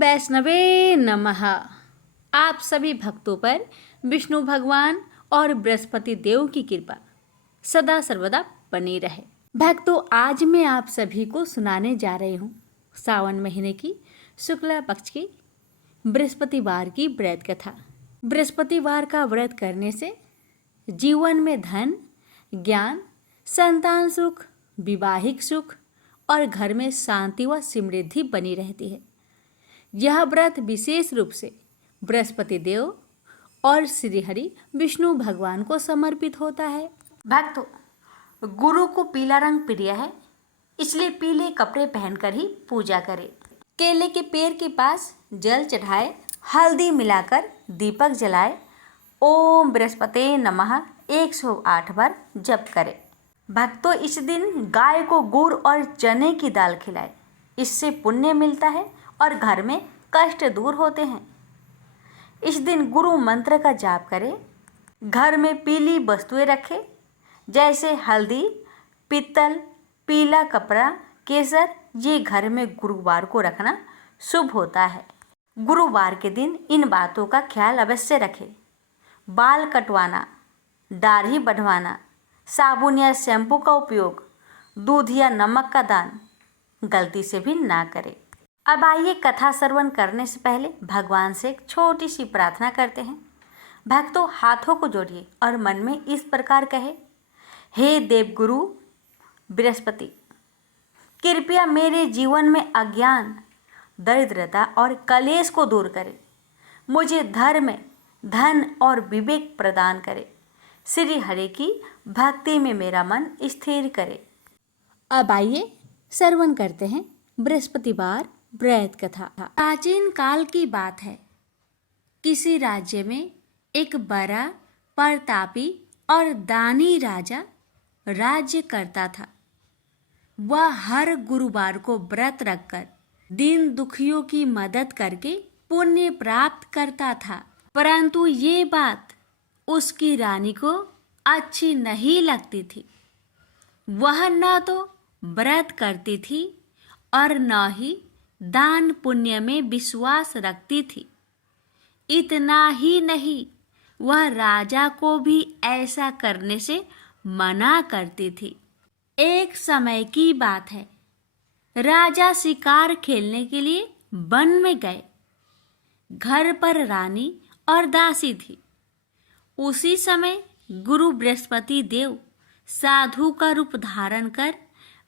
वैष्णवे नमः। आप सभी भक्तों पर विष्णु भगवान और बृहस्पति देव की कृपा सदा सर्वदा बनी रहे। भक्तों, आज मैं आप सभी को सुनाने जा रही हूँ सावन महीने की शुक्ला पक्ष की बृहस्पतिवार की व्रत कथा। बृहस्पतिवार का व्रत करने से जीवन में धन, ज्ञान, संतान सुख, विवाहिक सुख और घर में शांति व समृद्धि बनी रहती है। यह व्रत विशेष रूप से बृहस्पति देव और श्री हरि विष्णु भगवान को समर्पित होता है। भक्तों, गुरु को पीला रंग प्रिय है, इसलिए पीले कपड़े पहनकर ही पूजा करें। केले के पेड़ के पास जल चढ़ाए, हल्दी मिलाकर दीपक जलाए, ओम बृहस्पते नमः 108 बार जप करें। भक्तों, इस दिन गाय को गुड़ और चने की दाल खिलाए, इससे पुण्य मिलता है और घर में कष्ट दूर होते हैं। इस दिन गुरु मंत्र का जाप करें। घर में पीली वस्तुएं रखें, जैसे हल्दी, पीतल, पीला कपड़ा, केसर। ये घर में गुरुवार को रखना शुभ होता है। गुरुवार के दिन इन बातों का ख्याल अवश्य रखें। बाल कटवाना, दाढ़ी बढ़वाना, साबुन या शैम्पू का उपयोग, दूध या नमक का दान गलती से भी ना करें। अब आइए कथा श्रवण करने से पहले भगवान से एक छोटी सी प्रार्थना करते हैं। भक्तों, हाथों को जोड़िए और मन में इस प्रकार कहे, हे देवगुरु बृहस्पति, कृपया मेरे जीवन में अज्ञान, दरिद्रता और कलेश को दूर करें। मुझे धर्म, धन और विवेक प्रदान करें। श्री हरि की भक्ति में मेरा मन स्थिर करे। अब आइए श्रवण करते हैं बृहस्पतिवार व्रत कथा। प्राचीन काल की बात है। किसी राज्य में एक बड़ा, प्रतापी और दानी राजा राज्य करता था। वह हर गुरुवार को व्रत रखकर दीन दुखियों की मदद करके पुण्य प्राप्त करता था। परंतु ये बात उसकी रानी को अच्छी नहीं लगती थी। वह न तो व्रत करती थी और न ही दान पुण्य में विश्वास रखती थी। इतना ही नहीं, वह राजा को भी ऐसा करने से मना करती थी। एक समय की बात है। राजा शिकार खेलने के लिए वन में गए। घर पर रानी और दासी थी। उसी समय गुरु बृहस्पति देव साधु का रूप धारण कर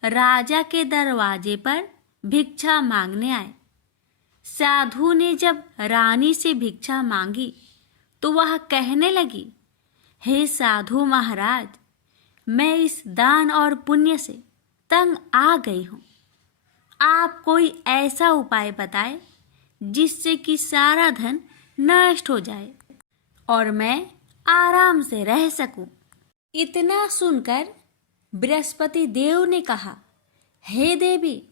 राजा के दरवाजे पर भिक्षा मांगने आए। साधु ने जब रानी से भिक्षा मांगी तो वह कहने लगी, हे साधु महाराज, मैं इस दान और पुण्य से तंग आ गई हूँ। आप कोई ऐसा उपाय बताएं जिससे कि सारा धन नष्ट हो जाए और मैं आराम से रह सकूं। इतना सुनकर बृहस्पति देव ने कहा, हे देवी,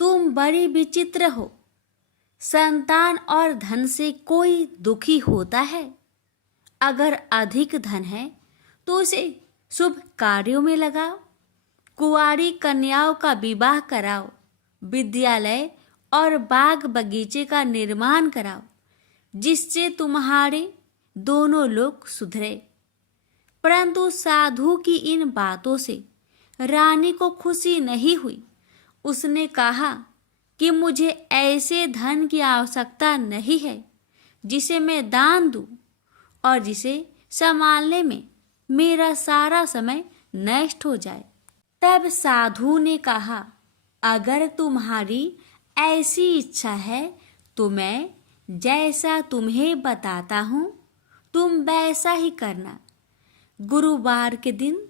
तुम बड़ी विचित्र हो। संतान और धन से कोई दुखी होता है। अगर अधिक धन है तो उसे शुभ कार्यों में लगाओ, कुंवारी कन्याओं का विवाह कराओ, विद्यालय और बाग बगीचे का निर्माण कराओ, जिससे तुम्हारे दोनों लोग सुधरे। परंतु साधु की इन बातों से रानी को खुशी नहीं हुई। उसने कहा कि मुझे ऐसे धन की आवश्यकता नहीं है जिसे मैं दान दूं और जिसे संभालने में मेरा सारा समय नष्ट हो जाए। तब साधु ने कहा, अगर तुम्हारी ऐसी इच्छा है तो मैं जैसा तुम्हें बताता हूँ तुम वैसा ही करना। गुरुवार के दिन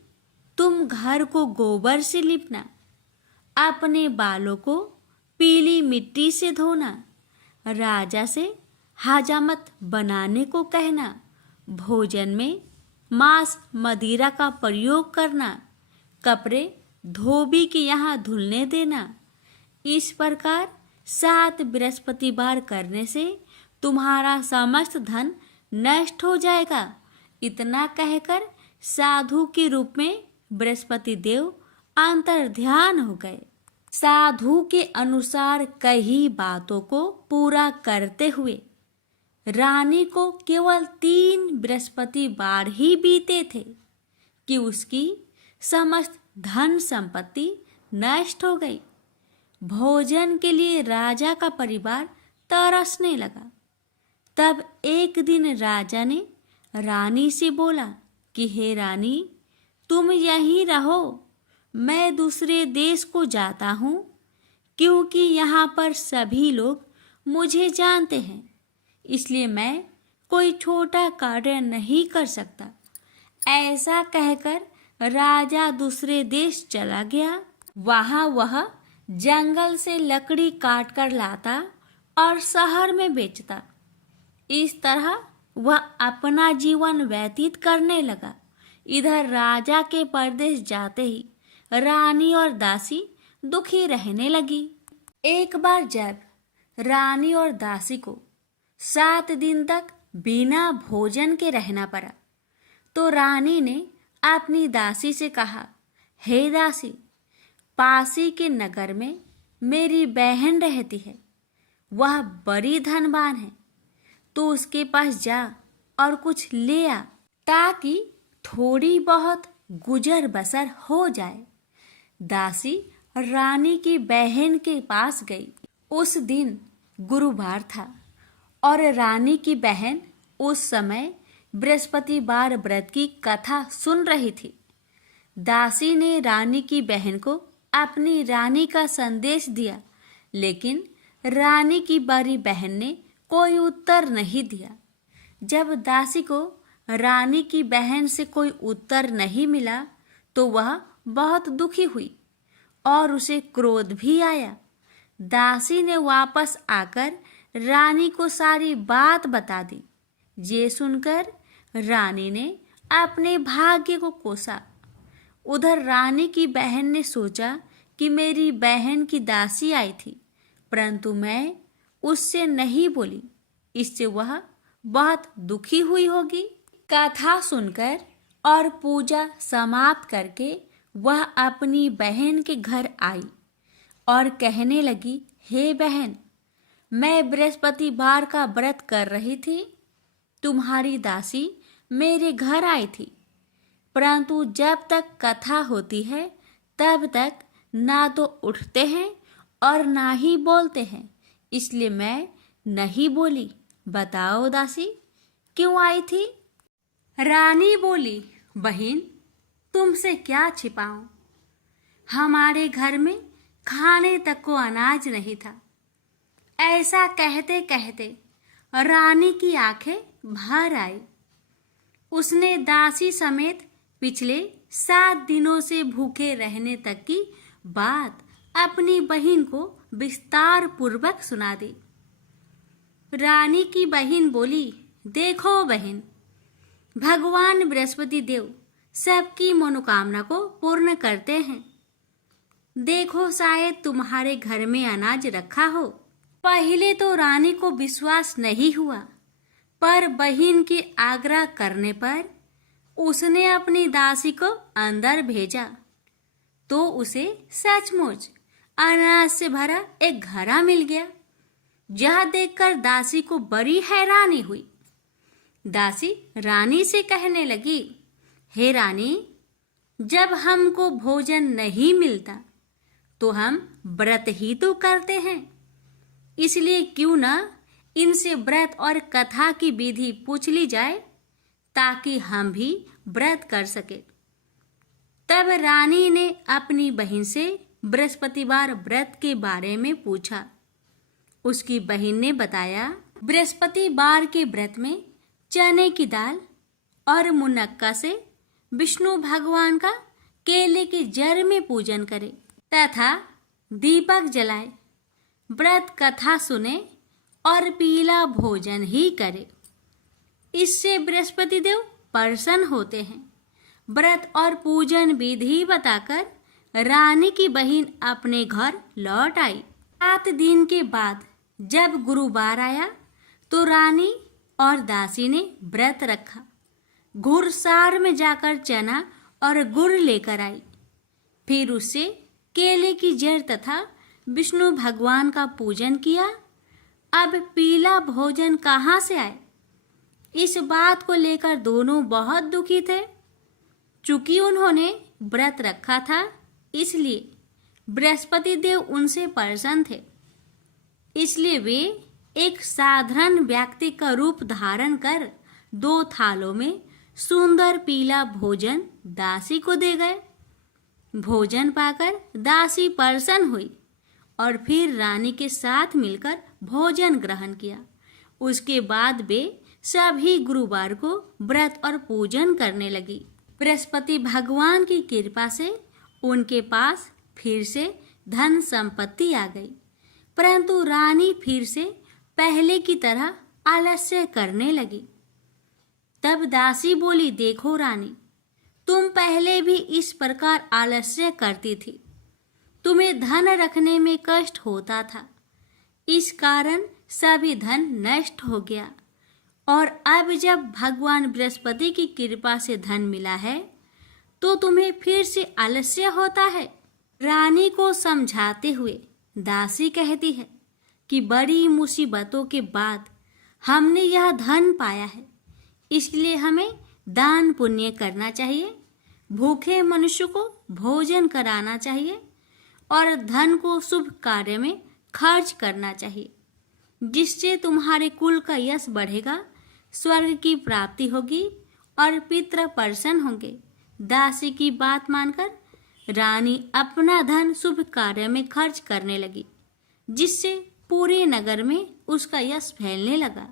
तुम घर को गोबर से लिपना, अपने बालों को पीली मिट्टी से धोना, राजा से हजामत बनाने को कहना, भोजन में मांस मदिरा का प्रयोग करना, कपड़े धोबी के यहाँ धुलने देना। इस प्रकार 7 बृहस्पतिवार करने से तुम्हारा समस्त धन नष्ट हो जाएगा। इतना कहकर साधु के रूप में बृहस्पति देव अंतर ध्यान हो गए। साधु के अनुसार कई बातों को पूरा करते हुए रानी को केवल 3 बृहस्पतिवार ही बीते थे कि उसकी समस्त धन संपत्ति नष्ट हो गई। भोजन के लिए राजा का परिवार तरसने लगा। तब एक दिन राजा ने रानी से बोला कि हे रानी, तुम यहीं रहो, मैं दूसरे देश को जाता हूँ, क्योंकि यहाँ पर सभी लोग मुझे जानते हैं, इसलिए मैं कोई छोटा कार्य नहीं कर सकता। ऐसा कहकर राजा दूसरे देश चला गया। वहाँ वह जंगल से लकड़ी काट कर लाता और शहर में बेचता। इस तरह वह अपना जीवन व्यतीत करने लगा। इधर राजा के परदेश जाते ही रानी और दासी दुखी रहने लगी। एक बार जब रानी और दासी को 7 दिन तक बिना भोजन के रहना पड़ा, तो रानी ने अपनी दासी से कहा, हे दासी, पासी के नगर में मेरी बहन रहती है, वह बड़ी धनवान है, तो उसके पास जा और कुछ ले आ, ताकि थोड़ी बहुत गुजर बसर हो जाए। दासी रानी की बहन के पास गई। उस दिन गुरुवार था और रानी की बहन उस समय बृहस्पतिवार व्रत की कथा सुन रही थी। दासी ने रानी की बहन को अपनी रानी का संदेश दिया, लेकिन रानी की बड़ी बहन ने कोई उत्तर नहीं दिया। जब दासी को रानी की बहन से कोई उत्तर नहीं मिला, तो वह बहुत दुखी हुई और उसे क्रोध भी आया। दासी ने वापस आकर रानी को सारी बात बता दी। ये सुनकर रानी ने अपने भाग्य को कोसा। उधर रानी की बहन ने सोचा कि मेरी बहन की दासी आई थी, परंतु मैं उससे नहीं बोली, इससे वह बहुत दुखी हुई होगी। कथा सुनकर और पूजा समाप्त करके वह अपनी बहन के घर आई और कहने लगी, हे बहन, मैं बृहस्पतिवार का व्रत कर रही थी, तुम्हारी दासी मेरे घर आई थी, परंतु जब तक कथा होती है तब तक ना तो उठते हैं और ना ही बोलते हैं, इसलिए मैं नहीं बोली। बताओ दासी, क्यों आई थी? रानी बोली, बहन, तुमसे क्या छिपाऊं? हमारे घर में खाने तक को अनाज नहीं था। ऐसा कहते कहते रानी की आंखें भर आई। उसने दासी समेत पिछले 7 दिनों से भूखे रहने तक की बात अपनी बहन को विस्तार पूर्वक सुना दी। रानी की बहन बोली, देखो बहन, भगवान बृहस्पति देव सबकी मनोकामना को पूर्ण करते हैं। देखो, शायद तुम्हारे घर में अनाज रखा हो। पहले तो रानी को विश्वास नहीं हुआ, पर बहन के आग्रह करने पर उसने अपनी दासी को अंदर भेजा, तो उसे सचमुच अनाज से भरा एक घड़ा मिल गया। यह देखकर दासी को बड़ी हैरानी हुई। दासी रानी से कहने लगी, हे रानी, जब हमको भोजन नहीं मिलता तो हम व्रत ही तो करते हैं, इसलिए क्यों न इनसे व्रत और कथा की विधि पूछ ली जाए, ताकि हम भी व्रत कर सके। तब रानी ने अपनी बहन से बृहस्पतिवार व्रत के बारे में पूछा। उसकी बहन ने बताया, बृहस्पतिवार के व्रत में चने की दाल और मुनक्का से विष्णु भगवान का केले के जड़ में पूजन करे तथा दीपक जलाए, व्रत कथा सुने और पीला भोजन ही करे। इससे बृहस्पति देव प्रसन्न होते हैं। व्रत और पूजन विधि बताकर रानी की बहन अपने घर लौट आई। 7 दिन के बाद जब गुरुवार आया तो रानी और दासी ने व्रत रखा। घुड़सार में जाकर चना और गुड़ लेकर आई। फिर उससे केले की जड़ तथा विष्णु भगवान का पूजन किया। अब पीला भोजन कहाँ से आए? इस बात को लेकर दोनों बहुत दुखी थे। चूंकि उन्होंने व्रत रखा था, इसलिए बृहस्पति देव उनसे प्रसन्न थे। इसलिए वे एक साधारण व्यक्ति का रूप धारण कर 2 थालों में सुंदर पीला भोजन दासी को दे गए। भोजन पाकर दासी प्रसन्न हुई और फिर रानी के साथ मिलकर भोजन ग्रहण किया। उसके बाद वे सभी गुरुवार को व्रत और पूजन करने लगी। बृहस्पति भगवान की कृपा से उनके पास फिर से धन संपत्ति आ गई, परंतु रानी फिर से पहले की तरह आलस्य करने लगी। तब दासी बोली, देखो रानी, तुम पहले भी इस प्रकार आलस्य करती थी। तुम्हें धन रखने में कष्ट होता था, इस कारण सभी धन नष्ट हो गया, और अब जब भगवान बृहस्पति की कृपा से धन मिला है तो तुम्हें फिर से आलस्य होता है। रानी को समझाते हुए दासी कहती है कि बड़ी मुसीबतों के बाद हमने यह धन पाया है, इसलिए हमें दान पुण्य करना चाहिए, भूखे मनुष्य को भोजन कराना चाहिए और धन को शुभ कार्य में खर्च करना चाहिए, जिससे तुम्हारे कुल का यश बढ़ेगा, स्वर्ग की प्राप्ति होगी और पितृ प्रसन्न होंगे। दासी की बात मानकर रानी अपना धन शुभ कार्य में खर्च करने लगी, जिससे पूरे नगर में उसका यश फैलने लगा।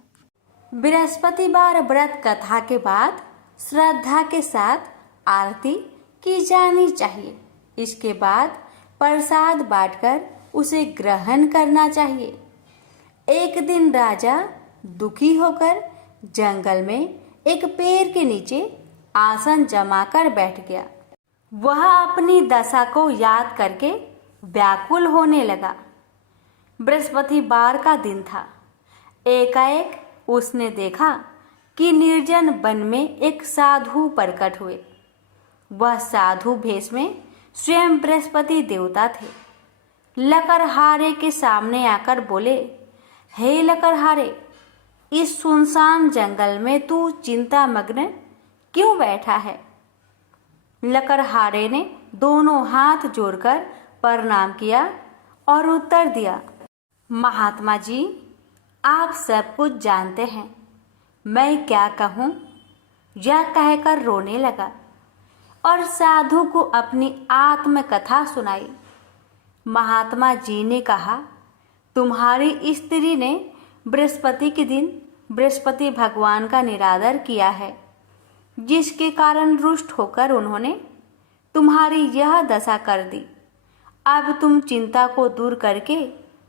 बृहस्पतिवार व्रत कथा के बाद श्रद्धा के साथ आरती की जानी चाहिए। इसके बाद प्रसाद बांटकर उसे ग्रहण करना चाहिए। एक दिन राजा दुखी होकर जंगल में एक पेड़ के नीचे आसन जमाकर बैठ गया। वह अपनी दशा को याद करके व्याकुल होने लगा। बृहस्पतिवार का दिन था। एकाएक उसने देखा कि निर्जन वन में एक साधु प्रकट हुए। वह साधु भेष में स्वयं बृहस्पति देवता थे। लकड़हारे के सामने आकर बोले, हे लकड़हारे, इस सुनसान जंगल में तू चिंता मग्न क्यों बैठा है? लकड़हारे ने दोनों हाथ जोड़कर प्रणाम किया और उत्तर दिया, महात्मा जी, आप सब कुछ जानते हैं, मैं क्या कहूँ? यह कहकर रोने लगा और साधु को अपनी आत्मकथा सुनाई। महात्मा जी ने कहा, तुम्हारी स्त्री ने बृहस्पति के दिन बृहस्पति भगवान का निरादर किया है, जिसके कारण रुष्ट होकर उन्होंने तुम्हारी यह दशा कर दी। अब तुम चिंता को दूर करके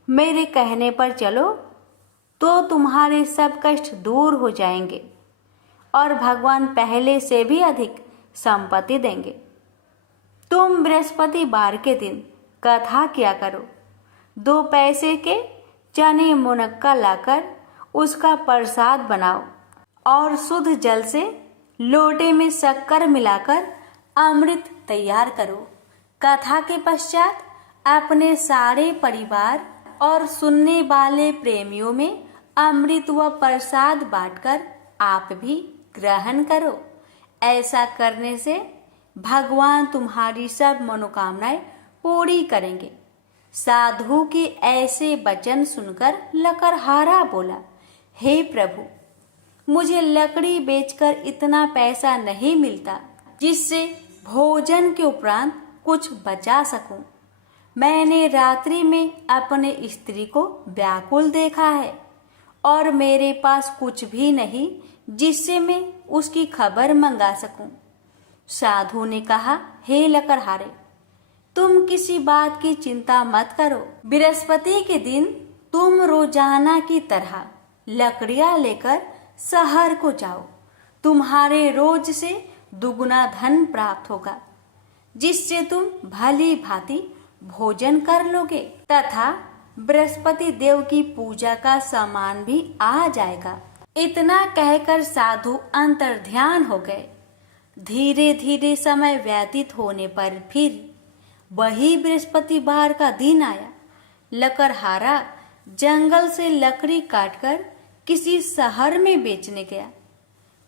मेरे कहने पर चलो तो तुम्हारे सब कष्ट दूर हो जाएंगे और भगवान पहले से भी अधिक संपत्ति देंगे। तुम बृहस्पतिवार के दिन कथा किया करो। 2 पैसे के चने मुनक्का लाकर उसका प्रसाद बनाओ और शुद्ध जल से लोटे में शक्कर मिलाकर अमृत तैयार करो। कथा के पश्चात अपने सारे परिवार और सुनने वाले प्रेमियों में अमृत व प्रसाद बांटकर आप भी ग्रहण करो। ऐसा करने से भगवान तुम्हारी सब मनोकामनाएं पूरी करेंगे। साधु के ऐसे वचन सुनकर लकड़हारा बोला, हे प्रभु, मुझे लकड़ी बेचकर इतना पैसा नहीं मिलता जिससे भोजन के उपरांत कुछ बचा सकूं। मैंने रात्रि में अपने स्त्री को व्याकुल देखा है और मेरे पास कुछ भी नहीं जिससे मैं उसकी खबर मंगा सकूं। साधु ने कहा, हे लकड़हारे, तुम किसी बात की चिंता मत करो। बृहस्पति के दिन तुम रोजाना की तरह लकड़ियां लेकर शहर को जाओ। तुम्हारे रोज से दुगुना धन प्राप्त होगा, जिससे तुम भली भांति भोजन कर लोगे तथा बृहस्पति देव की पूजा का सामान भी आ जाएगा। इतना कहकर साधु अंतर्ध्यान हो गए। धीरे धीरे समय व्यतीत होने पर फिर वही बृहस्पतिवार का दिन आया। लकड़हारा जंगल से लकड़ी काटकर किसी शहर में बेचने गया।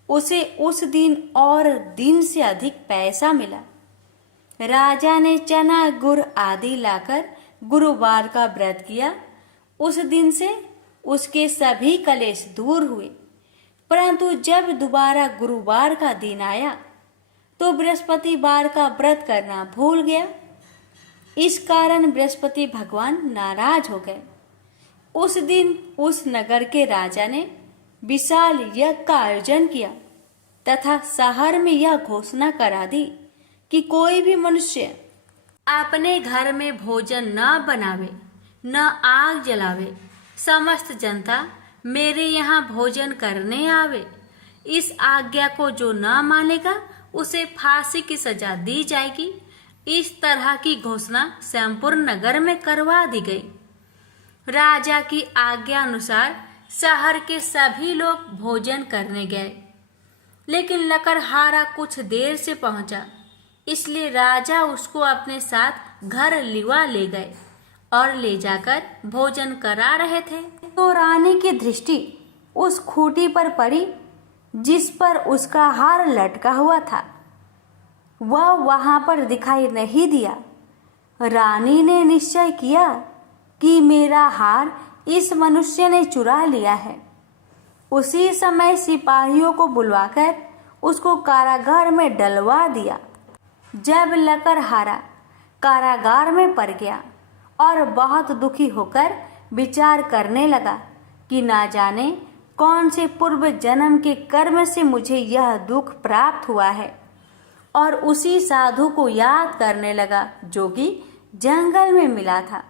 उसे उस दिन और दिन से अधिक पैसा मिला। राजा ने चना गुड़ आदि लाकर गुरुवार का व्रत किया। उस दिन से उसके सभी कलेश दूर हुए। परंतु जब दोबारा गुरुवार का दिन आया तो बृहस्पतिवार का व्रत करना भूल गया। इस कारण बृहस्पति भगवान नाराज हो गए। उस दिन उस नगर के राजा ने विशाल यज्ञ का आयोजन किया तथा शहर में यह घोषणा करा दी कि कोई भी मनुष्य अपने घर में भोजन न बनावे, न आग जलावे। समस्त जनता मेरे यहाँ भोजन करने आवे। इस आज्ञा को जो न मानेगा उसे फांसी की सजा दी जाएगी। इस तरह की घोषणा संपूर्ण नगर में करवा दी गई। राजा की आज्ञा अनुसार शहर के सभी लोग भोजन करने गए, लेकिन लकड़हारा कुछ देर से पहुंचा, इसलिए राजा उसको अपने साथ घर लिवा ले गए और ले जाकर भोजन करा रहे थे। तो रानी की दृष्टि उस खूंटी पर पड़ी जिस पर उसका हार लटका हुआ था। वह वहां पर दिखाई नहीं दिया। रानी ने निश्चय किया कि मेरा हार इस मनुष्य ने चुरा लिया है। उसी समय सिपाहियों को बुलवाकर उसको कारागार में डलवा दिया। जब लकड़हारा कारागार में पड़ गया और बहुत दुखी होकर विचार करने लगा कि ना जाने कौन से पूर्व जन्म के कर्म से मुझे यह दुख प्राप्त हुआ है, और उसी साधु को याद करने लगा जो कि जंगल में मिला था।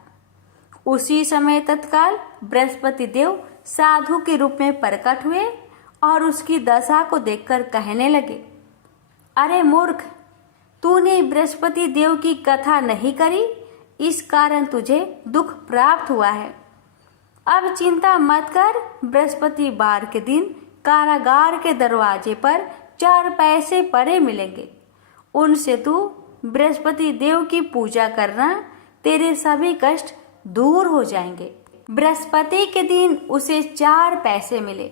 उसी समय तत्काल बृहस्पति देव साधु के रूप में प्रकट हुए और उसकी दशा को देखकर कहने लगे, अरे मूर्ख, तूने बृहस्पति देव की कथा नहीं करी, इस कारण तुझे दुख प्राप्त हुआ है। अब चिंता मत कर। बृहस्पतिवार के दिन कारागार के दरवाजे पर 4 पैसे पड़े मिलेंगे। उनसे तू बृहस्पति देव की पूजा करना, तेरे सभी कष्ट दूर हो जाएंगे। बृहस्पति के दिन उसे 4 पैसे मिले।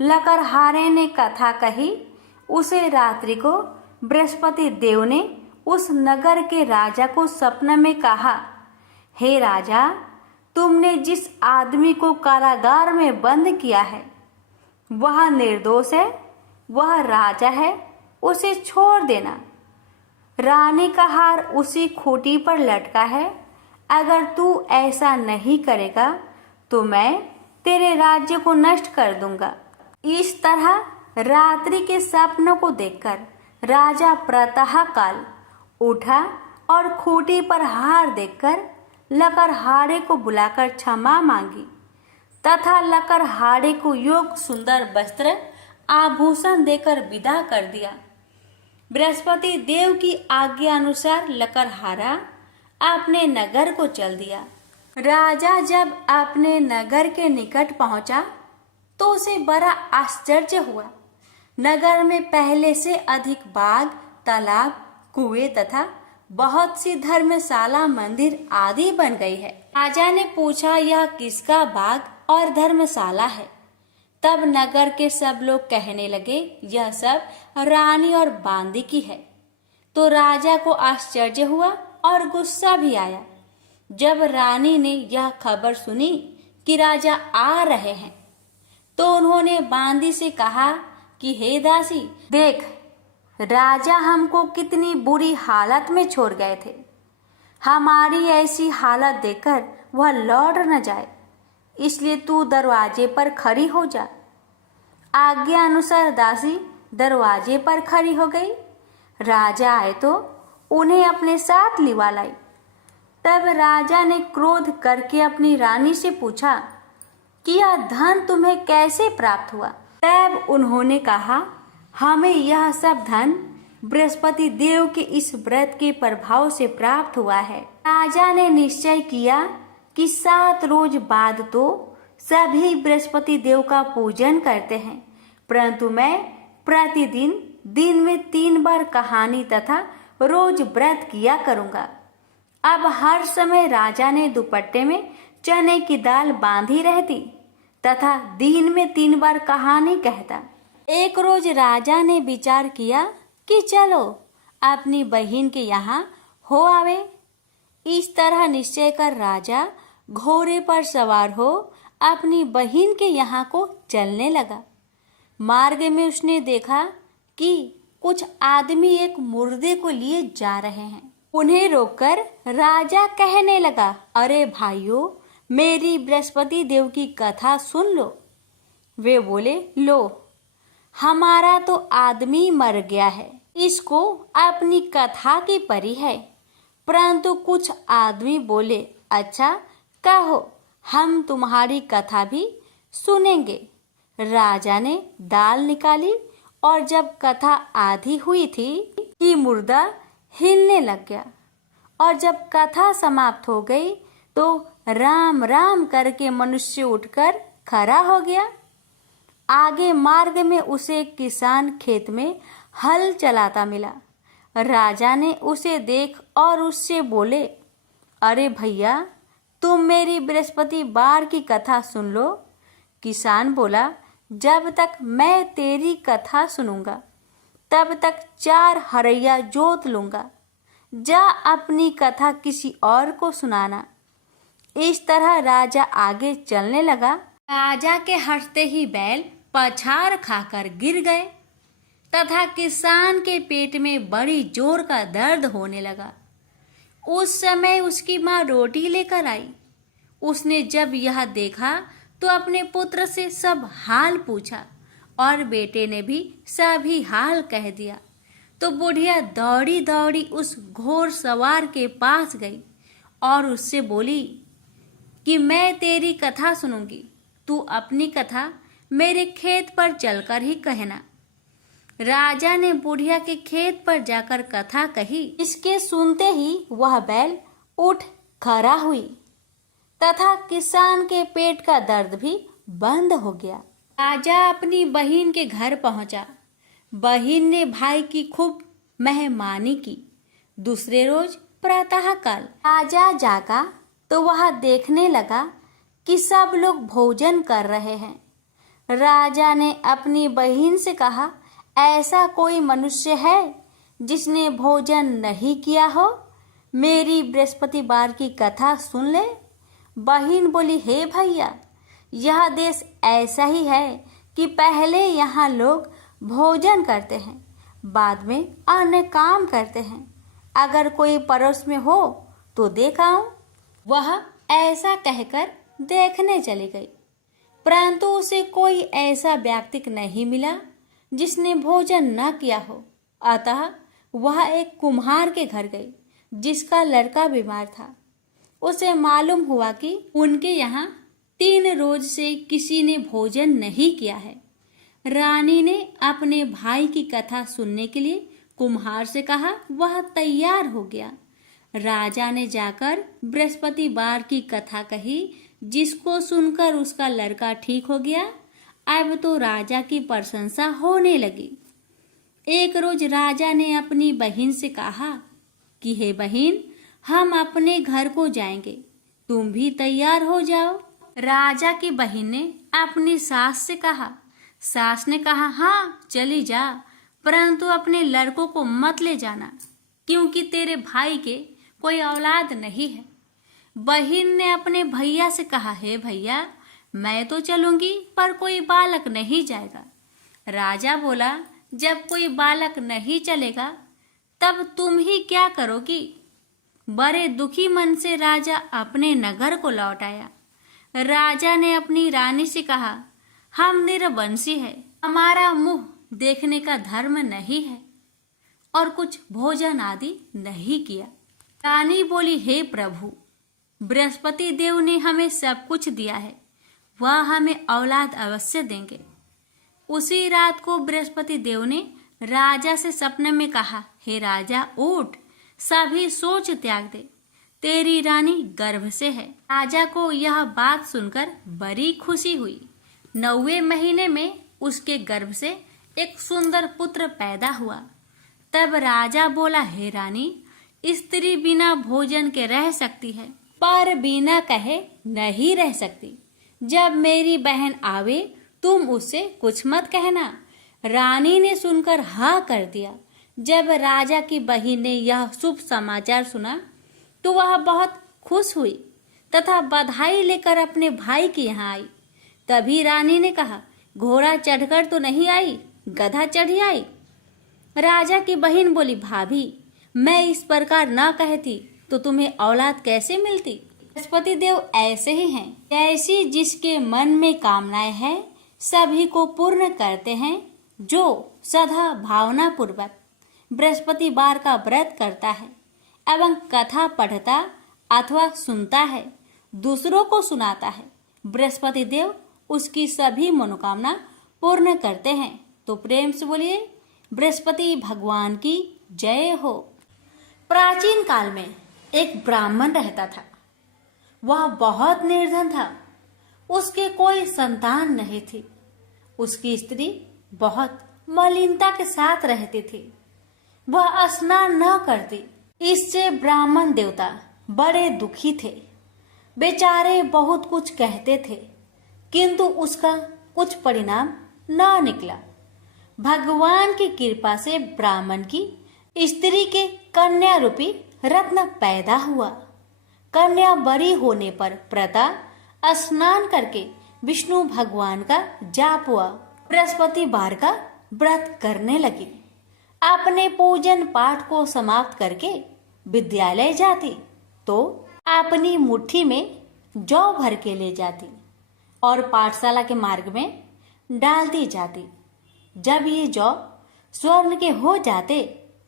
लकड़हारे ने कथा कही। उसे रात्रि को बृहस्पति देव ने उस नगर के राजा को सपने में कहा, हे राजा, तुमने जिस आदमी को कारागार में बंद किया है वह निर्दोष है, वह राजा है, उसे छोड़ देना। रानी का हार उसी खूंटी पर लटका है। अगर तू ऐसा नहीं करेगा तो मैं तेरे राज्य को नष्ट कर दूंगा। इस तरह रात्रि के सपनों को देखकर राजा प्रातः काल उठा और खूंटी पर हार देखकर लकड़हारे को बुलाकर क्षमा मांगी तथा लकड़हारे को योग्य सुंदर वस्त्र आभूषण देकर विदा कर दिया। बृहस्पति देव की आज्ञा अनुसार लकड़हारा अपने नगर को चल दिया। राजा जब अपने नगर के निकट पहुंचा तो उसे बड़ा आश्चर्य हुआ। नगर में पहले से अधिक बाग, तालाब, कुएं तथा बहुत सी धर्मशाला, मंदिर आदि बन गई है। राजा ने पूछा, यह किसका बाग और धर्मशाला है? तब नगर के सब लोग कहने लगे, यह सब रानी और बांदी की है। तो राजा को आश्चर्य हुआ और गुस्सा भी आया। जब रानी ने यह खबर सुनी कि राजा आ रहे हैं तो उन्होंने बांदी से कहा कि हे दासी, देख, राजा हमको कितनी बुरी हालत में छोड़ गए थे। हमारी ऐसी हालत देखकर वह लौट न जाए, इसलिए तू दरवाजे पर खड़ी हो जा। आज्ञा अनुसार दासी दरवाजे पर खड़ी हो गई। राजा आए तो उन्हें अपने साथ लिवा लाई। तब राजा ने क्रोध करके अपनी रानी से पूछा कि यह धन तुम्हें कैसे प्राप्त हुआ? तब उन्होंने कहा, हमें यह सब धन बृहस्पति देव के इस व्रत के प्रभाव से प्राप्त हुआ है। राजा ने निश्चय किया कि 7 रोज बाद तो सभी बृहस्पति देव का पूजन करते हैं, परंतु मैं प्रतिदिन दिन में 3 बार कहानी तथा रोज व्रत किया करूंगा। अब हर समय राजा ने दुपट्टे में चने की दाल बांधी रहती तथा दिन में 3 बार कहानी कहता। एक रोज राजा ने विचार किया कि चलो अपनी बहन के यहाँ हो आवे। इस तरह निश्चय कर राजा घोड़े पर सवार हो अपनी बहन के यहाँ को चलने लगा। मार्ग में उसने देखा कि कुछ आदमी एक मुर्दे को लिए जा रहे हैं। उन्हें रोककर राजा कहने लगा, अरे भाइयों, मेरी बृहस्पति देव की कथा सुन लो। वे बोले, लो, हमारा तो आदमी मर गया है, इसको अपनी कथा की परी है। परंतु कुछ आदमी बोले, अच्छा कहो, हम तुम्हारी कथा भी सुनेंगे। राजा ने दाल निकाली और जब कथा आधी हुई थी कि मुर्दा हिलने लग गया और जब कथा समाप्त हो गई तो राम राम करके मनुष्य उठकर खड़ा हो गया। आगे मार्ग में उसे एक किसान खेत में हल चलाता मिला। राजा ने उसे देख और उससे बोले, अरे भैया, तुम मेरी बृहस्पतिवार की कथा सुन लो। किसान बोला, जब तक मैं तेरी कथा सुनूंगा तब तक 4 हरैया जोत लूंगा। जा अपनी कथा किसी और को सुनाना। इस तरह राजा आगे चलने लगा। राजा के हंसते ही बैल पछाड़ खाकर गिर गए तथा किसान के पेट में बड़ी जोर का दर्द होने लगा। उस समय उसकी माँ रोटी लेकर आई। उसने जब यह देखा तो अपने पुत्र से सब हाल पूछा और बेटे ने भी सभी हाल कह दिया। तो बुढ़िया दौड़ी दौड़ी उस घोड़ सवार के पास गई और उससे बोली कि मैं तेरी कथा सुनूंगी, तू अपनी कथा मेरे खेत पर चलकर ही कहना। राजा ने बुढ़िया के खेत पर जाकर कथा कही। इसके सुनते ही वह बैल उठ खड़ा हुई तथा किसान के पेट का दर्द भी बंद हो गया। राजा अपनी बहन के घर पहुंचा। बहन ने भाई की खूब मेहमानी की। दूसरे रोज प्रातःकाल राजा जागा तो वह देखने लगा कि सब लोग भोजन कर रहे हैं। राजा ने अपनी बहन से कहा, ऐसा कोई मनुष्य है जिसने भोजन नहीं किया हो? मेरी बृहस्पतिवार की कथा सुन ले। बहन बोली, हे भैया, यह देश ऐसा ही है कि पहले यहाँ लोग भोजन करते हैं, बाद में अन्य काम करते हैं। अगर कोई पड़ोस में हो तो देख आऊं। वह ऐसा कहकर देखने चली गई, परंतु उसे कोई ऐसा व्यक्ति नहीं मिला जिसने भोजन न किया हो। अतः वह एक कुम्हार के घर गई जिसका लड़का बीमार था। उसे मालूम हुआ कि उनके यहाँ 3 रोज से किसी ने भोजन नहीं किया है। रानी ने अपने भाई की कथा सुनने के लिए कुम्हार से कहा। वह तैयार हो गया। राजा ने जाकर बृहस्पतिवार की कथा कही, जिसको सुनकर उसका लड़का ठीक हो गया। अब तो राजा की प्रशंसा होने लगी। एक रोज राजा ने अपनी बहन से कहा कि हे बहन, हम अपने घर को जाएंगे, तुम भी तैयार हो जाओ। राजा की बहन ने अपनी सास से कहा। सास ने कहा, हाँ चली जा, परंतु अपने लड़कों को मत ले जाना, क्योंकि तेरे भाई के कोई औलाद नहीं है। बहन ने अपने भैया से कहा, हे भैया, मैं तो चलूंगी पर कोई बालक नहीं जाएगा। राजा बोला, जब कोई बालक नहीं चलेगा तब तुम ही क्या करोगी? बड़े दुखी मन से राजा अपने नगर को लौट आया। राजा ने अपनी रानी से कहा, हम निरवंशी है, हमारा मुंह देखने का धर्म नहीं है और कुछ भोजन आदि नहीं किया। रानी बोली, हे प्रभु, बृहस्पति देव ने हमें सब कुछ दिया है, वह हमें औलाद अवश्य देंगे। उसी रात को बृहस्पति देव ने राजा से सपने में कहा, हे राजा, उठ, सभी सोच त्याग दे, तेरी रानी गर्भ से है। राजा को यह बात सुनकर बड़ी खुशी हुई। 9वें महीने में उसके गर्भ से एक सुंदर पुत्र पैदा हुआ। तब राजा बोला, हे रानी, स्त्री बिना भोजन के रह सकती है, पर बिना कहे नहीं रह सकती। जब मेरी बहन आवे तुम उससे कुछ मत कहना। रानी ने सुनकर हाँ कर दिया। जब राजा की बहन ने यह शुभ समाचार सुना तो वह बहुत खुश हुई तथा बधाई लेकर अपने भाई के यहाँ आई। तभी रानी ने कहा, घोड़ा चढ़कर तो नहीं आई, गधा चढ़ी आई। राजा की बहन बोली, भाभी मैं इस प्रकार न कहती तो तुम्हें औलाद कैसे मिलती। बृहस्पति देव ऐसे ही हैं, ऐसी जिसके मन में कामनाएं हैं सभी को पूर्ण करते हैं। जो सदा भावना पूर्वक बृहस्पतिवार का व्रत करता है एवं कथा पढ़ता अथवा सुनता है, दूसरों को सुनाता है, बृहस्पति देव उसकी सभी मनोकामना पूर्ण करते हैं। तो प्रेम से बोलिए बृहस्पति भगवान की जय हो। प्राचीन काल में एक ब्राह्मण रहता था। वह बहुत निर्धन था। उसके कोई संतान नहीं थी। उसकी स्त्री बहुत मलिनता के साथ रहती थी। वह स्नान न करती। इससे ब्राह्मण देवता बड़े दुखी थे। बेचारे बहुत कुछ कहते थे किंतु उसका कुछ परिणाम न निकला। भगवान की कृपा से ब्राह्मण की स्त्री के कन्या रूपी रत्न पैदा हुआ। कन्या बड़ी होने पर प्रता स्नान करके विष्णु भगवान का जाप हुआ। बृहस्पतिवार का व्रत करने लगी। अपने पूजन पाठ को समाप्त करके विद्यालय जाती तो अपनी मुट्ठी में जौ भर के ले जाती और पाठशाला के मार्ग में डालती जाती। जब ये जौ स्वर्ण के हो जाते,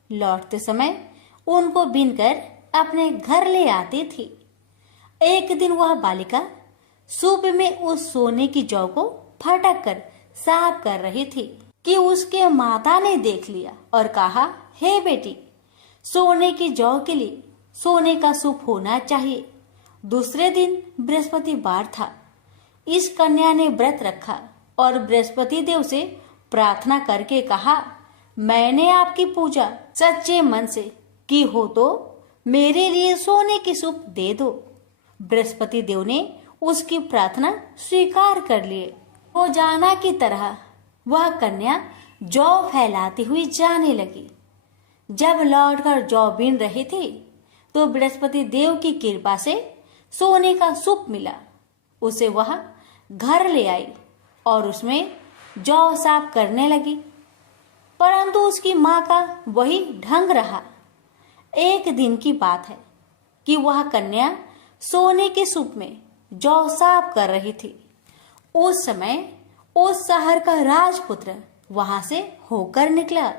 लौटते समय उनको बीनकर अपने घर ले आती थी। एक दिन वह बालिका सूप में उस सोने की जौ को फटक कर साफ कर रही थी कि उसके माता ने देख लिया और कहा, हे बेटी, सोने की जौ के लिए सोने का सूप होना चाहिए। दूसरे दिन बृहस्पतिवार था। इस कन्या ने व्रत रखा और बृहस्पति देव से प्रार्थना करके कहा, मैंने आपकी पूजा सच्चे मन से की हो तो मेरे लिए सोने की सूप दे दो। बृहस्पति देव ने उसकी प्रार्थना स्वीकार कर लिए। रोजाना की तरह वह कन्या जौ फैलाती हुई जाने लगी। जब लौटकर जौ बीन रही थी तो बृहस्पति देव की कृपा से सोने का सूप मिला। उसे वह घर ले आई और उसमें जौ साफ करने लगी, परंतु उसकी माँ का वही ढंग रहा। एक दिन की बात है कि वह कन्या सोने के सूप में जौ साफ कर रही थी। उस समय उस शहर का राजपुत्र वहां से होकर निकला।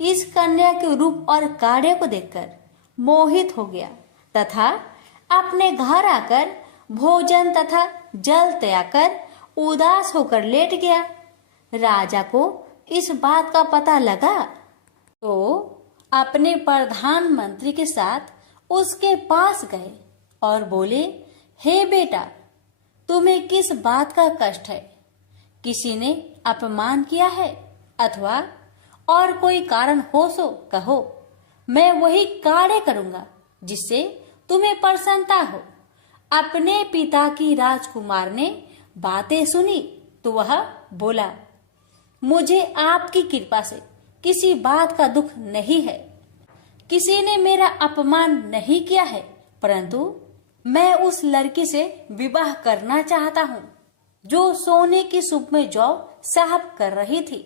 इस कन्या के रूप और कार्य को देखकर मोहित हो गया तथा अपने घर आकर भोजन तथा जल त्याग कर उदास होकर लेट गया। राजा को इस बात का पता लगा तो अपने प्रधानमंत्री के साथ उसके पास गए और बोले, हे बेटा, तुम्हें किस बात का कष्ट है? किसी ने अपमान किया है अथवा और कोई कारण हो सो कहो, मैं वही कार्य करूंगा जिससे तुम्हें प्रसन्नता हो। अपने पिता की राजकुमार ने बातें सुनी तो वह बोला, मुझे आपकी कृपा से किसी बात का दुख नहीं है। किसी ने मेरा अपमान नहीं किया है, परंतु मैं उस लड़की से विवाह करना चाहता हूँ जो सोने की सूप में जौ साफ कर रही थी।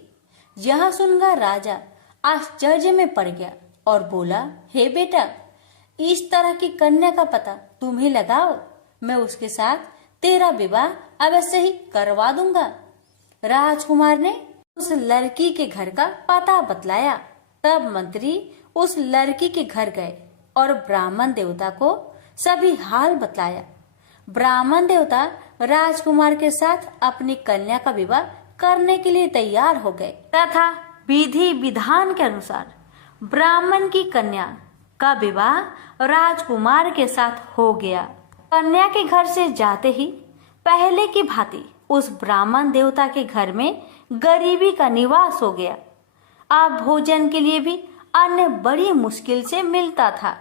यह सुनकर राजा आश्चर्य में पड़ गया और बोला, हे बेटा, इस तरह की कन्या का पता तुम्हें लगाओ, मैं उसके साथ तेरा विवाह अवश्य ही करवा दूंगा। राजकुमार ने उस लड़की के घर का पता बतलाया। तब मंत्री उस लड़की के घर गए और ब्राह्मण देवता को सभी हाल बतलाया। ब्राह्मण देवता राजकुमार के साथ अपनी कन्या का विवाह करने के लिए तैयार हो गए तथा विधि विधान के अनुसार ब्राह्मण की कन्या का विवाह राजकुमार के साथ हो गया। कन्या के घर से जाते ही पहले की भांति उस ब्राह्मण देवता के घर में गरीबी का निवास हो गया। अब भोजन के लिए भी अन्य बड़ी मुश्किल से मिलता था।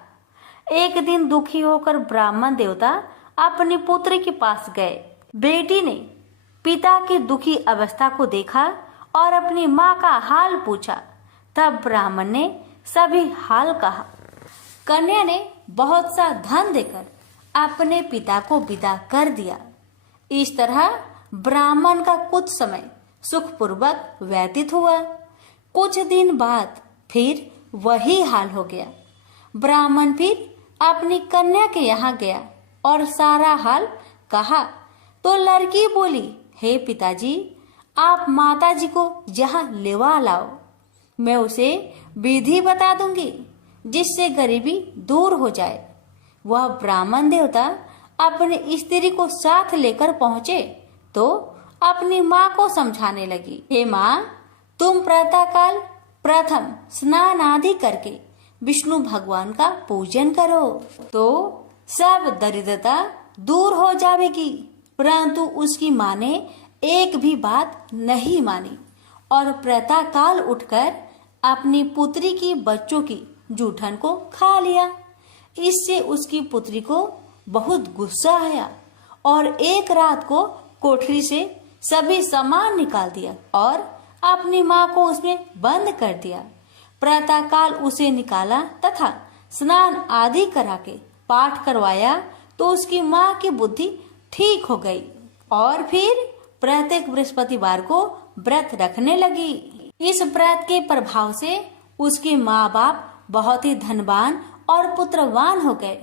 एक दिन दुखी होकर ब्राह्मण देवता अपनी पुत्री के पास गए। बेटी ने पिता की दुखी अवस्था को देखा और अपनी माँ का हाल पूछा। तब ब्राह्मण ने सभी हाल कहा। कन्या ने बहुत सा धन देकर अपने पिता को विदा कर दिया। इस तरह ब्राह्मण का कुछ समय सुखपूर्वक व्यतीत हुआ। कुछ दिन बाद फिर वही हाल हो गया। ब्राह्मण फिर अपनी कन्या के यहाँ गया और सारा हाल कहा तो लड़की बोली, हे पिताजी, आप माताजी को यहाँ लेवा लाओ। मैं उसे विधि बता दूंगी जिससे गरीबी दूर हो जाए। वह ब्राह्मण देवता अपनी स्त्री को साथ लेकर पहुंचे तो अपनी माँ को समझाने लगी, हे माँ, तुम प्रातःकाल प्रथम स्नान आदि करके विष्णु भगवान का पूजन करो तो सब दरिद्रता दूर हो जाएगी। परंतु उसकी माँ ने एक भी बात नहीं मानी और प्रातःकाल उठकर अपनी पुत्री की बच्चों की जूठन को खा लिया। इससे उसकी पुत्री को बहुत गुस्सा आया और एक रात को कोठरी से सभी सामान निकाल दिया और अपनी माँ को उसमें बंद कर दिया। प्रातःकाल उसे निकाला तथा स्नान आदि करा के पाठ करवाया तो उसकी माँ की बुद्धि ठीक हो गई और फिर प्रत्येक बृहस्पतिवार को व्रत रखने लगी। इस व्रत के प्रभाव से उसके माँ बाप बहुत ही धनवान और पुत्रवान हो गए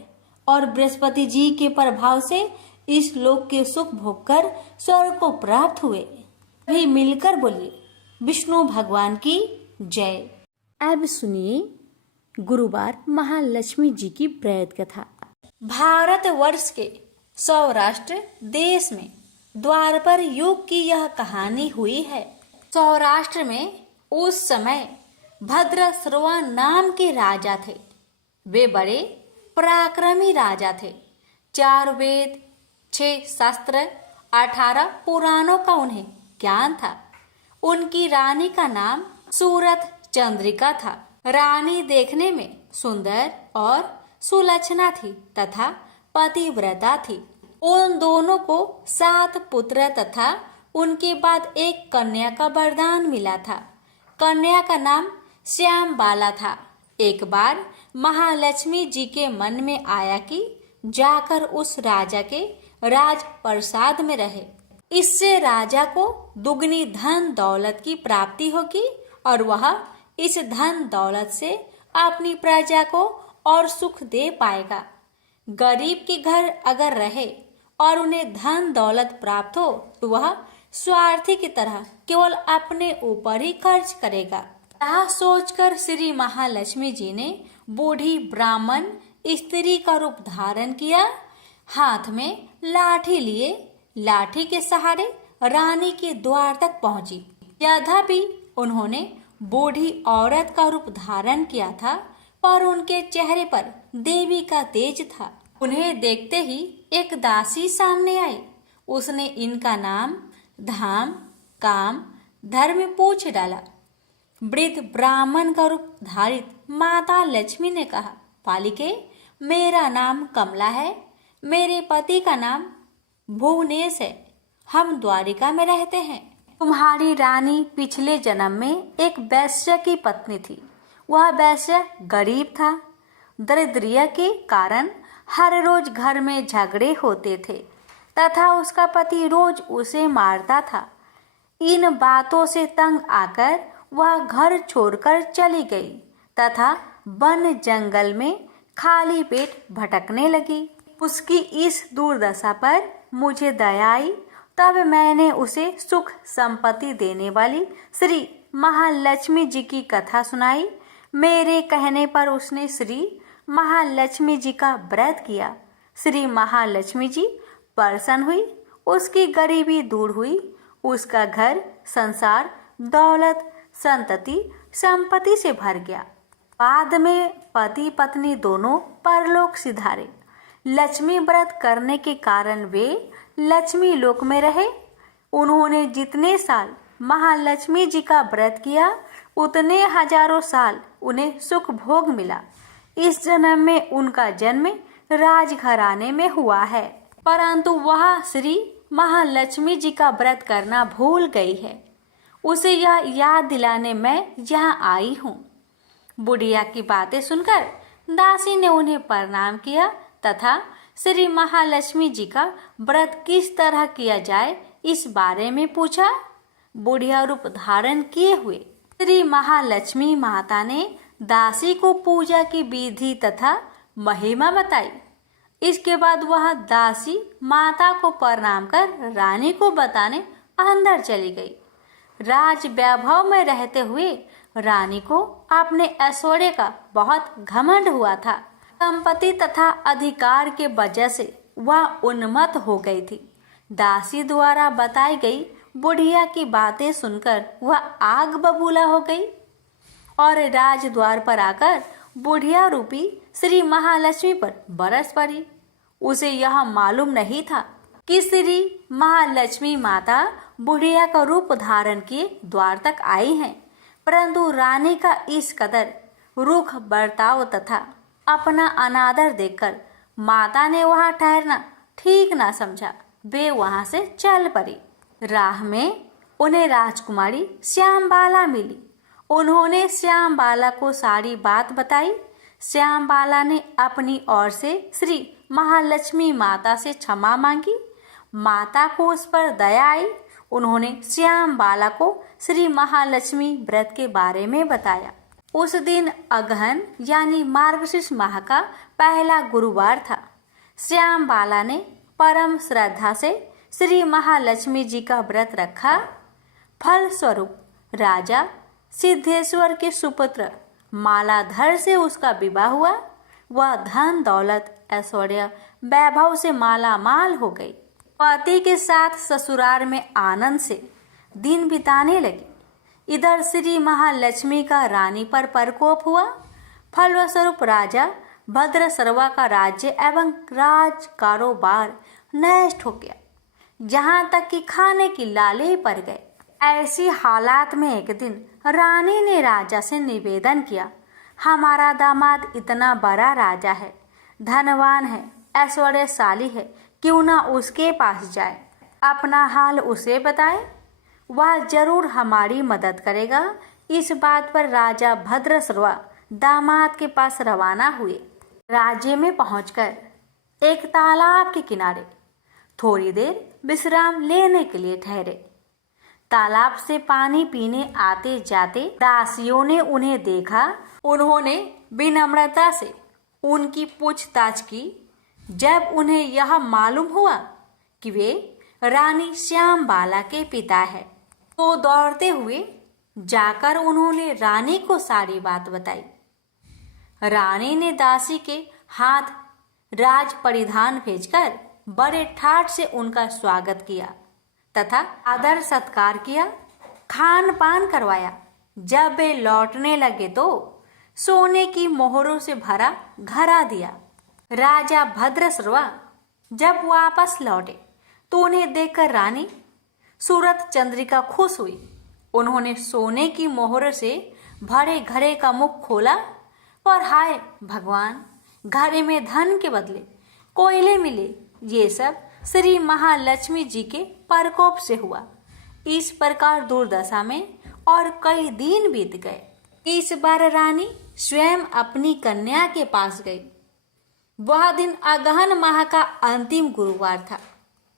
और बृहस्पति जी के प्रभाव से इस लोक के सुख भोग कर स्वर्ग को प्राप्त हुए। भी मिलकर बोलिए, विष्णु भगवान की जय। अब सुनिए गुरुवार महालक्ष्मी जी की प्रेत कथा। भारत वर्ष के सौराष्ट्र देश में द्वापर युग की यह कहानी हुई है। सौराष्ट्र में उस समय भद्रश्रवा नाम के राजा थे। वे बड़े पराक्रमी राजा थे। 4 वेद, 6 शास्त्र, 18 पुराणों का उन्हें ज्ञान था। उनकी रानी का नाम सूरत चंद्रिका था। रानी देखने में सुंदर और सुलक्षणा थी तथा पतिव्रता थी। उन दोनों को 7 पुत्र तथा उनके बाद एक कन्या का वरदान मिला था। कन्या का नाम श्याम बाला था। एक बार महालक्ष्मी जी के मन में आया कि जाकर उस राजा के राज प्रसाद में रहे। इससे राजा को दुगनी धन दौलत की प्राप्ति होगी और वह इस धन दौलत से अपनी प्रजा को और सुख दे पाएगा। गरीब के घर अगर रहे और उन्हें धन दौलत प्राप्त हो तो वह स्वार्थी की तरह केवल अपने ऊपर ही खर्च करेगा। यह सोचकर श्री महालक्ष्मी जी ने बूढ़ी ब्राह्मण स्त्री का रूप धारण किया। हाथ में लाठी लिए लाठी के सहारे रानी के द्वार तक पहुंची। यद्यपि उन्होंने बूढ़ी औरत का रूप धारण किया था पर उनके चेहरे पर देवी का तेज था। उन्हें देखते ही एक दासी सामने आई। उसने इनका नाम, धाम, काम, धर्म पूछ डाला। वृद्ध ब्राह्मण का रूप धारित माता लक्ष्मी ने कहा, पालिके, मेरा नाम कमला है। मेरे पति का नाम भुवनेश है। हम द्वारिका में रहते हैं। तुम्हारी रानी पिछले जन्म में एक वैश्य की पत्नी थी। वह वैश्य गरीब था। दरिद्रता के कारण हर रोज घर में झगड़े होते थे तथा उसका पति रोज उसे मारता था। इन बातों से तंग आकर वह घर छोड़कर चली गई तथा वन जंगल में खाली पेट भटकने लगी। उसकी इस दुर्दशा पर मुझे दया आई। तब मैंने उसे सुख संपत्ति देने वाली श्री महालक्ष्मी जी की कथा सुनाई। मेरे कहने पर उसने श्री महालक्ष्मी जी का व्रत किया। श्री महालक्ष्मी जी प्रसन्न हुई। उसकी गरीबी दूर हुई। उसका घर संसार दौलत संतति संपत्ति से भर गया। बाद में पति पत्नी दोनों परलोक सिधारे। लक्ष्मी व्रत करने के कारण वे लक्ष्मी लोक में रहे। उन्होंने जितने साल महालक्ष्मी जी का व्रत किया, उतने हजारों साल उन्हें सुख भोग मिला। इस जन्म में उनका जन्म राजघराने में हुआ है, परंतु वह श्री महालक्ष्मी जी का व्रत करना भूल गई है। उसे यह याद दिलाने मैं यहाँ आई हूँ। बुढ़िया की बातें सुनकर दासी ने उन्हें प्रणाम किया तथा श्री महालक्ष्मी जी का व्रत किस तरह किया जाए इस बारे में पूछा। बुढ़िया रूप धारण किए हुए श्री महालक्ष्मी माता ने दासी को पूजा की विधि तथा महिमा बताई। इसके बाद वह दासी माता को प्रणाम कर रानी को बताने अंदर चली गई। राज वैभव में रहते हुए रानी को अपने ऐश्वर्य का बहुत घमंड हुआ था। संपत्ति तथा अधिकार के वजह से वह उन्मत्त हो गई थी। दासी द्वारा बताई गई बुढ़िया की बातें सुनकर वह आग बबूला हो गई और राजद्वार पर आकर बुढ़िया रूपी श्री महालक्ष्मी पर बरस पड़ी। उसे यह मालूम नहीं था कि श्री महालक्ष्मी माता बुढ़िया का रूप धारण किए द्वार तक आई हैं, परंतु रानी का इस कदर रूख बर्ताव तथा अपना अनादर देखकर माता ने वहां ठहरना ठीक ना समझा। वे वहां से चल पड़ी। राह में उन्हें राजकुमारी श्यामबाला मिली। उन्होंने श्यामबाला को सारी बात बताई। श्यामबाला ने अपनी ओर से श्री महालक्ष्मी माता से क्षमा मांगी। माता को उस पर दया आई। उन्होंने श्यामबाला को श्री महालक्ष्मी व्रत के बारे में बताया। उस दिन अगहन यानी मार्गशीर्ष माह का पहला गुरुवार था। श्यामबाला ने परम श्रद्धा से श्री महालक्ष्मी जी का व्रत रखा। फल स्वरूप राजा सिद्धेश्वर के सुपुत्र मालाधर से उसका विवाह हुआ। वह धन दौलत ऐश्वर्य वैभव से माला माल हो गई। पति के साथ ससुराल में आनंद से दिन बिताने लगी। इधर श्री महालक्ष्मी का रानी पर प्रकोप हुआ। फलस्वरूप राजा भद्रसर्वा का राज्य एवं राज कारोबार नष्ट हो गया, जहाँ तक कि खाने की लाले पड़ गए। ऐसी हालात में एक दिन रानी ने राजा से निवेदन किया, हमारा दामाद इतना बड़ा राजा है, धनवान है, ऐश्वर्यशाली है, क्यों ना उसके पास जाए, अपना हाल उसे बताए, वह जरूर हमारी मदद करेगा। इस बात पर राजा भद्रसर्वा दामाद के पास रवाना हुए। राज्य में पहुंचकर एक तालाब के किनारे थोड़ी देर विश्राम लेने के लिए ठहरे। तालाब से पानी पीने आते जाते दासियों ने उन्हें देखा। उन्होंने विनम्रता से उनकी पूछताछ की। जब उन्हें यह मालूम हुआ कि वे रानी श्यामबाला के पिता है, तो दौड़ते हुए जाकर उन्होंने रानी को सारी बात बताई। रानी ने दासी के हाथ राज परिधान भेजकर बड़े ठाट से उनका स्वागत किया तथा आदर सत्कार किया, खान पान करवाया। जब वे लौटने लगे तो सोने की मोहरों से भरा घड़ा दिया। राजा भद्रसर्वा जब वापस लौटे तो उन्हें देखकर रानी सूरत चंद्रिका खुश हुई। उन्होंने सोने की मोहर से भरे घड़े का मुख खोला, पर हाय भगवान, घड़े में धन के बदले कोयले मिले। ये सब श्री महालक्ष्मी जी के प्रकोप से हुआ। इस प्रकार दुर्दशा में और कई दिन बीत गए। इस बार रानी स्वयं अपनी कन्या के पास गई। वह दिन अगहन माह का अंतिम गुरुवार था।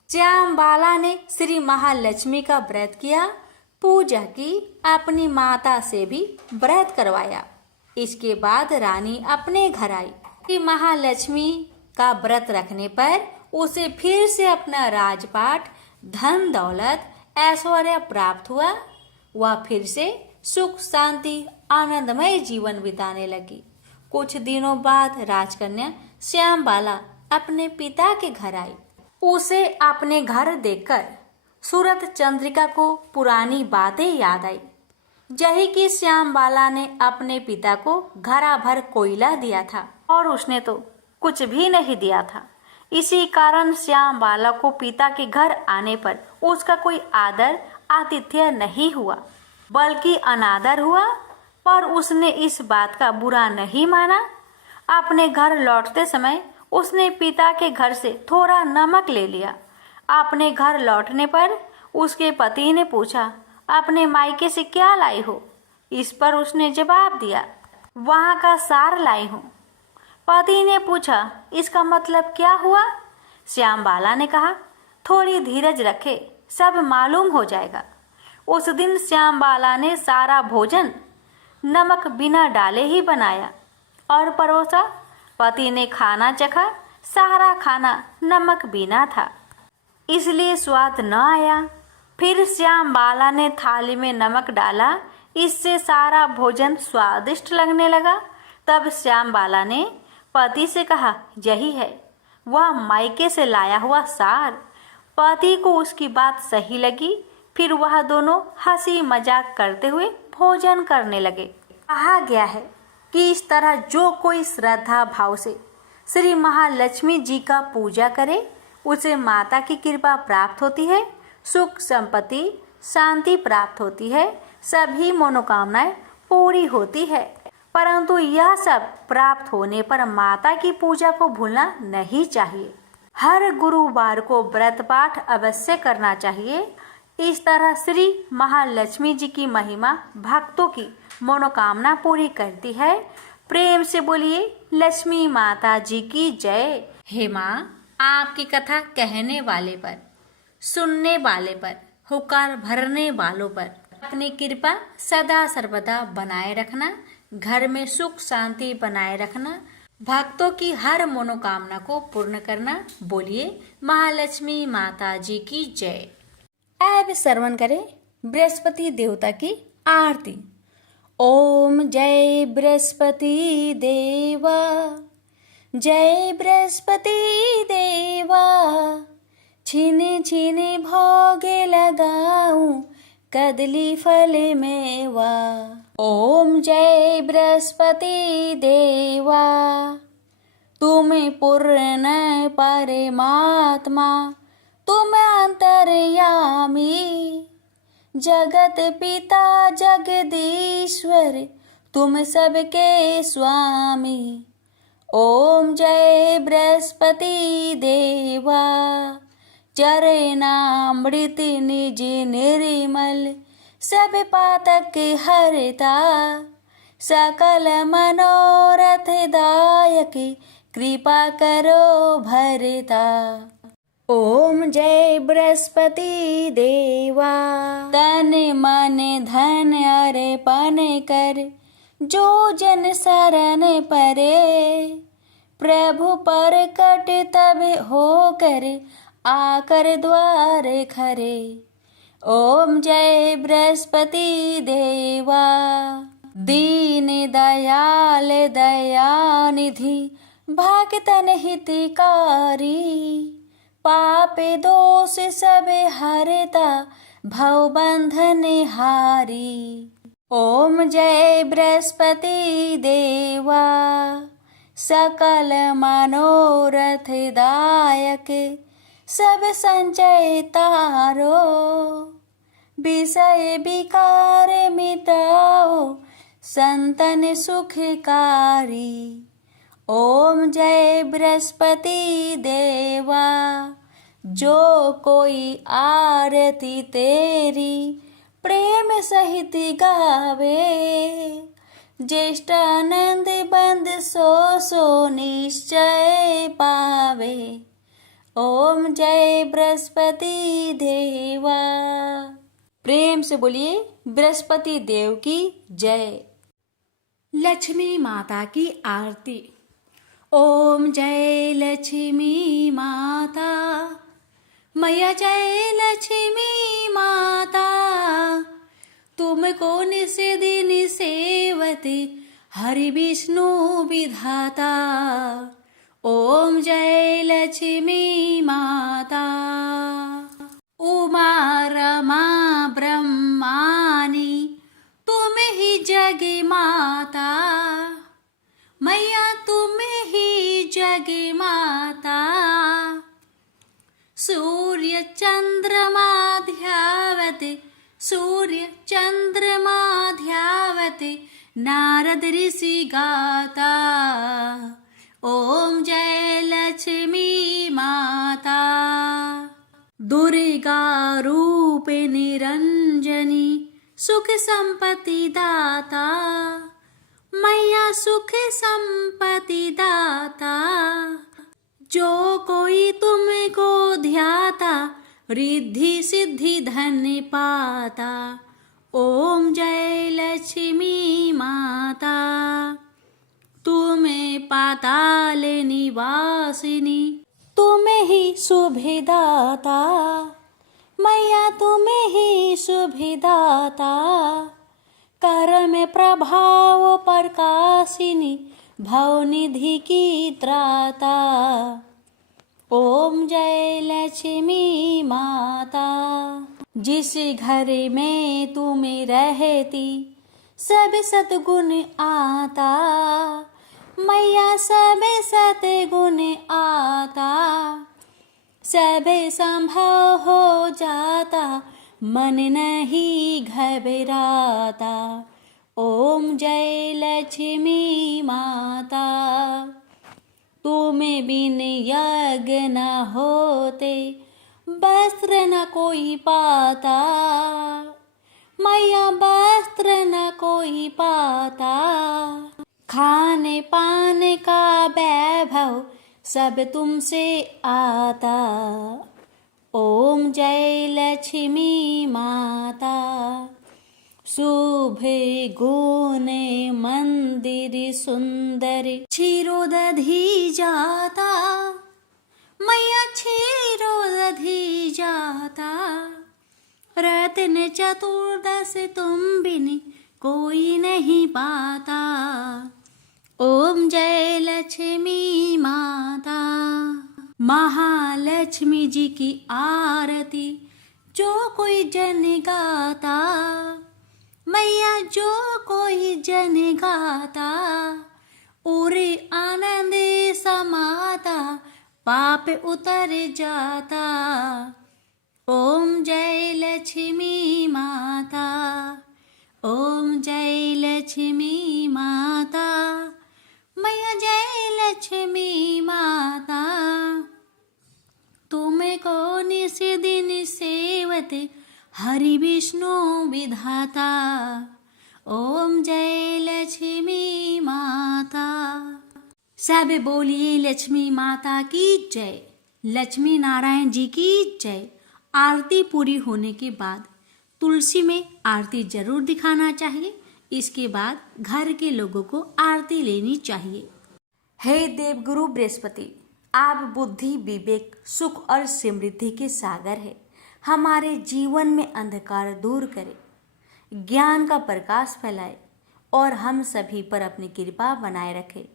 श्यामबाला ने श्री महालक्ष्मी का व्रत किया, पूजा की, अपनी माता से भी व्रत करवाया। इसके बाद रानी अपने घर आई। श्री महालक्ष्मी का व्रत रखने पर उसे फिर से अपना राजपाट, धन दौलत, ऐश्वर्य प्राप्त हुआ। वह फिर से सुख शांति आनंदमय जीवन बिताने लगी। कुछ दिनों बाद राजकन्या श्यामबाला अपने पिता के घर आई। उसे अपने घर देखकर सूरत चंद्रिका को पुरानी बातें याद आई। यही कि श्यामबाला ने अपने पिता को घड़ा भर कोयला दिया था और उसने तो कुछ भी नहीं दिया था। इसी कारण श्यामबाला को पिता के घर आने पर उसका कोई आदर आतिथ्य नहीं हुआ बल्कि अनादर हुआ, पर उसने इस बात का बुरा नहीं माना। अपने घर लौटते समय उसने पिता के घर से थोड़ा नमक ले लिया। अपने घर लौटने पर उसके पति ने पूछा, अपने मायके से क्या लाई हो? इस पर उसने जवाब दिया, वहाँ का सार लाई हूँ। पति ने पूछा, इसका मतलब क्या हुआ? श्यामबाला ने कहा, थोड़ी धीरज रखे, सब मालूम हो जाएगा। उस दिन श्यामबाला ने सारा भोजन नमक बिना डाले ही बनाया और परोसा। पति ने खाना चखा, सारा खाना नमक बिना था, इसलिए स्वाद न आया। फिर श्यामबाला ने थाली में नमक डाला, इससे सारा भोजन स्वादिष्ट लगने लगा। तब श्यामबाला ने पति से कहा, यही है वह मायके से लाया हुआ सार। पति को उसकी बात सही लगी। फिर वह दोनों हंसी मजाक करते हुए भोजन करने लगे। कहा गया है कि इस तरह जो कोई श्रद्धा भाव से श्री महालक्ष्मी जी का पूजा करे, उसे माता की कृपा प्राप्त होती है, सुख संपत्ति शांति प्राप्त होती है, सभी मनोकामनाएं पूरी होती है। परंतु यह सब प्राप्त होने पर माता की पूजा को भूलना नहीं चाहिए। हर गुरुवार को व्रत पाठ अवश्य करना चाहिए। इस तरह श्री महालक्ष्मी जी की महिमा भक्तों की मनोकामना पूरी करती है। प्रेम से बोलिए लक्ष्मी माता जी की जय। हे माँ, आपकी कथा कहने वाले पर, सुनने वाले पर, हुकार भरने वालों पर अपनी कृपा सदा सर्वदा बनाए रखना, घर में सुख शांति बनाए रखना, भक्तों की हर मनोकामना को पूर्ण करना। बोलिए महालक्ष्मी माता जी की जय। अब श्रवण करें बृहस्पति देवता की आरती। ओम जय बृहस्पति देवा, जय बृहस्पति देवा, छीने छीने भोगे लगाऊं कदली फल मेवा। ओम जय बृहस्पति देवा, तुम पूर्ण परमात्मा, तुम अंतर्यामी, जगत पिता जगदीश्वर, तुम सबके स्वामी। ओम जय बृहस्पति देवा, चरणामृत निज निर्मल, सब पातक हरता, सकल मनोरथ दायक, कृपा करो भरता। ओम जय बृहस्पति देवा, तन मन धन अर्पण कर, जो जन शरण परे, प्रभु पर कट तब हो कर, आकर द्वार खरे। ओम जय बृहस्पति देवा, दीन दयाल दयानिधि, भक्तन हितकारी, पाप दोष सब हरता, भव बंधन हारी। ओम जय बृहस्पति देवा, सकल मनोरथ दायक, सब संचय तारो, विषय विकार मिटाओ, संतन सुखकारी। ओम जय बृहस्पति देवा, जो कोई आरती तेरी प्रेम सहित गावे, ज्येष्ठ आनंद बंद सो सो निश्चय पावे। ओम जय बृहस्पति देवा। प्रेम से बोलिए बृहस्पति देव की जय। लक्ष्मी माता की आरती। ओम जय लक्ष्मी माता, मैया जय लक्ष्मी माता, तुमको निस दिन सेवते हरि विष्णु विधाता। ओम जय लक्ष्मी माता, उमा रमा ब्रह्मानी, तुम ही जग माता, मैया तुम ही जग माता। सूर्य चंद्रमा ध्यावत सूर्य चंद्रमा ध्यावते नारद ऋषि गाता। ओम जय लक्ष्मी माता। दुर्गा रूप निरंजनी सुख संपत्ति दाता। मैया सुख संपत्ति दाता। जो कोई तुमको ध्याता रिद्धि सिद्धि धन पाता। ओम जय लक्ष्मी माता। तुम्हें पाताल निवासिनी तुम्हें ही शुभदाता। मैया तुम्हें ही शुभदाता। कर्म प्रभाव प्रकाशिनी भवनिधि की त्राता। ओम जय लक्ष्मी माता। जिस घर में तुम रहती सब सद्गुण आता। मैया सब सद्गुण आता। सब संभव हो जाता मन नहीं घबराता। ओम जय लक्ष्मी माता। तुम बिन यज्ञ न होते वस्त्र न कोई पाता। मैया वस्त्र न कोई पाता। खाने पाने का वैभव सब तुमसे आता। ओम जय लक्ष्मी माता। शुभ गुण मंदिर सुंदर क्षीरोदधि जाता। मैया क्षीरोदधि जाता। रत्न चतुर्दश तुम बिन कोई नहीं पाता। ओम जय लक्ष्मी माता। महालक्ष्मी जी की आरती जो कोई जन गाता। मैया जो कोई जन गाता। उरे आनंद समाता पाप उतर जाता। ओम जय लक्ष्मी माता। ओम जय लक्ष्मी माता। मैया जय लक्ष्मी माता। तुमको निस दिन सेवते हरि विष्णु विधाता। ओम जय लक्ष्मी माता। सब बोलिए लक्ष्मी माता की जय। लक्ष्मी नारायण जी की जय। आरती पूरी होने के बाद तुलसी में आरती जरूर दिखाना चाहिए। इसके बाद घर के लोगों को आरती लेनी चाहिए। हे देवगुरु बृहस्पति, आप बुद्धि विवेक सुख और समृद्धि के सागर है। हमारे जीवन में अंधकार दूर करे, ज्ञान का प्रकाश फैलाए और हम सभी पर अपनी कृपा बनाए रखे।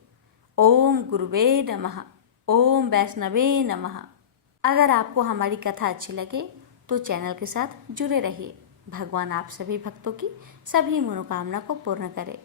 ओम गुरुवे नमः। ओम वैष्णवे नमः। अगर आपको हमारी कथा अच्छी लगे तो चैनल के साथ जुड़े रहिए। भगवान आप सभी भक्तों की सभी मनोकामना को पूर्ण करे।